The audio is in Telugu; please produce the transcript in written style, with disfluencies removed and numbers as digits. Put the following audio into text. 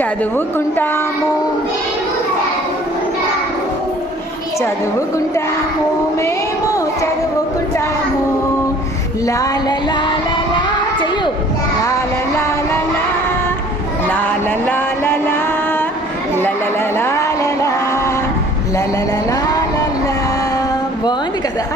చదువుకుంటాము చదువుకుంటాము మేము చదువుకుంటాము లాల లాల లా చెయ్యు లాల లాల లా లాల లాల లా లల లాల లా లల లాల లా బాగుంది కదా.